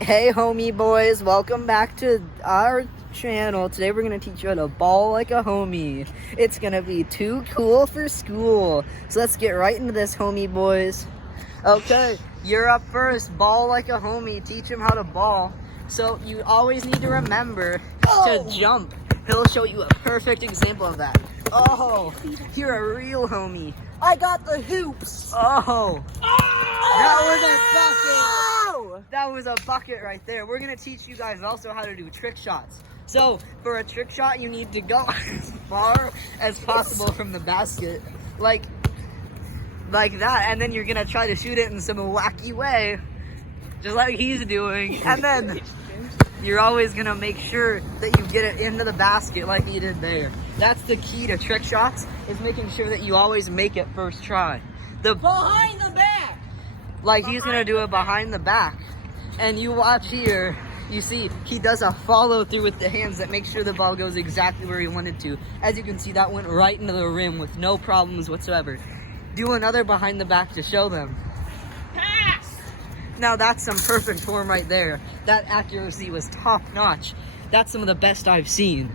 Hey homie boys, welcome back to our channel. Today we're going to teach you how to ball like a homie. It's going to be too cool for school. So let's get right into this, homie boys. Okay, you're up first. Ball like a homie. Teach him how to ball. So you always need to remember to jump. He'll show you a perfect example of that. Oh, you're a real homie. I got the hoops. Oh, that was a bucket right there. We're gonna teach you guys also how to do trick shots. So for a trick shot, you need to go as far as possible from the basket, like that, and then you're gonna try to shoot it in some wacky way, just like he's doing, and then you're always gonna make sure that you get it into the basket like he did there. That's the key to trick shots, is making sure that you always make it first try. Behind the back. Like he's gonna do it behind the back. And you watch here, you see he does a follow through with the hands that makes sure the ball goes exactly where he wanted to. As you can see, that went right into the rim with no problems whatsoever. Do another behind the back to show them. Pass. Now that's some perfect form right there. That accuracy was top notch. That's some of the best I've seen.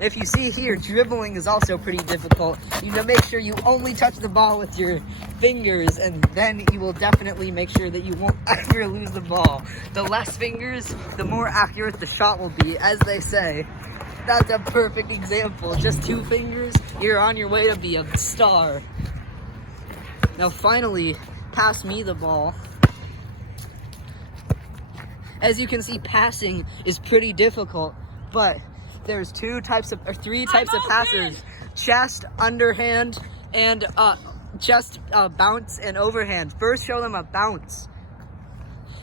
If you see here, dribbling is also pretty difficult. You need to make sure you only touch the ball with your fingers, and then you will definitely make sure that you won't ever lose the ball. The less fingers, the more accurate the shot will be, as they say. That's a perfect example. Just 2 fingers, you're on your way to be a star. Now finally, pass me the ball. As you can see, passing is pretty difficult, but there's 3 types of passes: chest, underhand, and chest, bounce, and overhand. First, show them a bounce.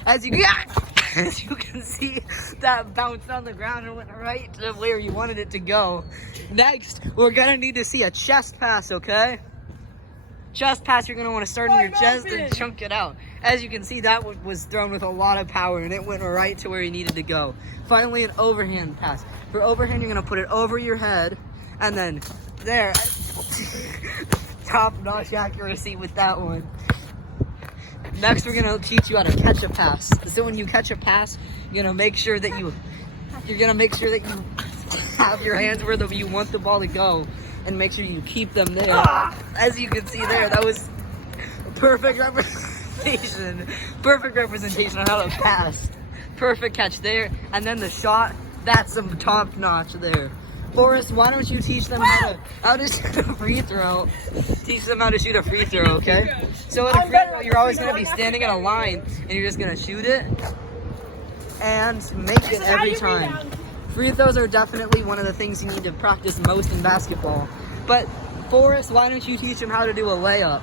As you can see, that bounced on the ground and went right to where you wanted it to go. Next, we're gonna need to see a chest pass, okay? Chest pass, you're gonna want to start in your chest and chunk it out. As you can see, that was thrown with a lot of power and it went right to where you needed to go. Finally, an overhand pass. For overhand, you're gonna put it over your head and then there. Top-notch accuracy with that one. Next, we're gonna teach you how to catch a pass. So when you catch a pass, you're gonna make sure that you have your hands where you want the ball to go, and make sure you keep them there. As you can see there, that was perfect representation. Perfect representation on how to pass. Perfect catch there. And then the shot, that's some top notch there. Forrest, why don't you teach them how to shoot a free throw? Teach them how to shoot a free throw, okay? So at a free throw, you're always gonna be standing in a line and you're just gonna shoot it and make it every time. Free throws are definitely one of the things you need to practice most in basketball. But Forrest, why don't you teach them how to do a layup?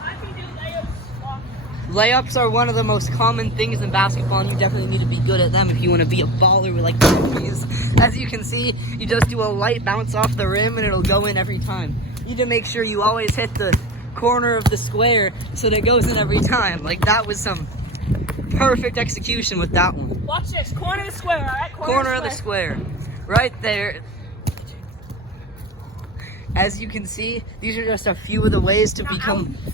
I can do layups. Layups are one of the most common things in basketball, and you definitely need to be good at them if you want to be a baller like the homies. As you can see, you just do a light bounce off the rim and it'll go in every time. You need to make sure you always hit the corner of the square so that it goes in every time. Like, that was some perfect execution with that one. Watch this. Corner of the square, alright? Corner of the square. Right there. As you can see, these are just a few of the ways to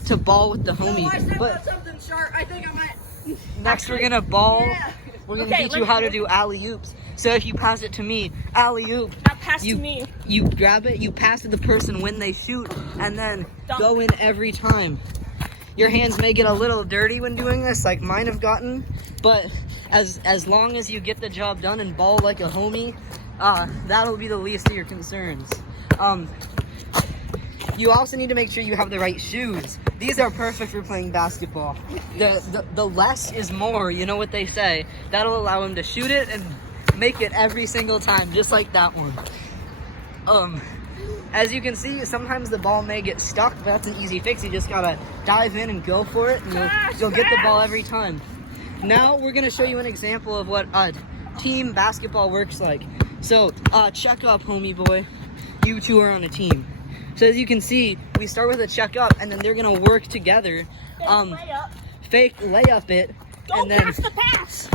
to ball with the homie. But something sharp. I think I might. next we're gonna ball. Yeah. We're gonna teach you how to do alley-oops. So if you pass it to me, alley-oop. Now pass to me. You grab it, you pass it to the person when they shoot, and then go in every time. Your hands may get a little dirty when doing this, like mine have gotten, but as long as you get the job done and ball like a homie, that'll be the least of your concerns. You also need to make sure you have the right shoes. These are perfect for playing basketball. The less is more, you know what they say. That'll allow him to shoot it and make it every single time, just like that one. As you can see, sometimes the ball may get stuck, but that's an easy fix. You just gotta dive in and go for it, and you'll get the ball every time. Now we're gonna show you an example of what team basketball works like. So check up, homie boy. You two are on a team. So as you can see, we start with a check up, and then they're gonna work together. Fake layup it, and then pass the pass.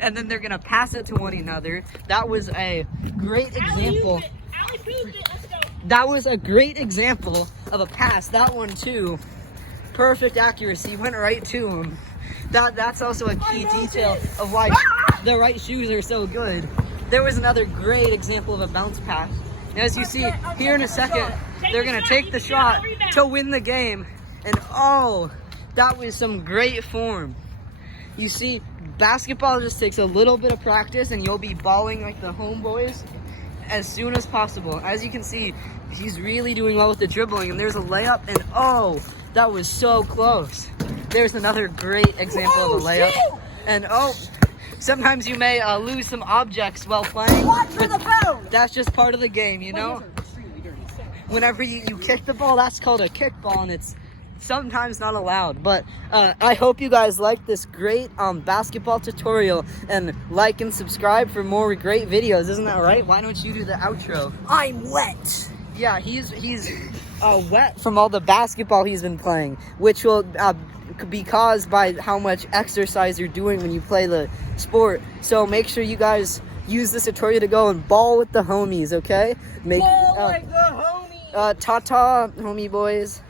and then they're gonna pass it to one another. That was a great example. Let's go. That was a great example of a pass. That one too, perfect accuracy, went right to him. That's also a key detail of why the right shoes are so good. There was another great example of a bounce pass. And as you see here in a second, they're gonna take the shot to win the game. And oh, that was some great form. You see, basketball just takes a little bit of practice and you'll be balling like the homeboys as soon as possible. As you can see, he's really doing well with the dribbling, and there's a layup, and oh, that was so close. There's another great example of a layup. And oh, sometimes you may lose some objects while playing. Watch for the phone. That's just part of the game, you know? Whenever you kick the ball, that's called a kickball, and it's sometimes not allowed. But I hope you guys liked this great basketball tutorial, and like and subscribe for more great videos. Isn't that right? Why don't you do the outro? I'm wet. Yeah, he's wet from all the basketball he's been playing, which will be caused by how much exercise you're doing when you play the sport. So make sure you guys use this tutorial to go and ball with the homies, okay? Ball like the homie. Ta-ta, homie boys.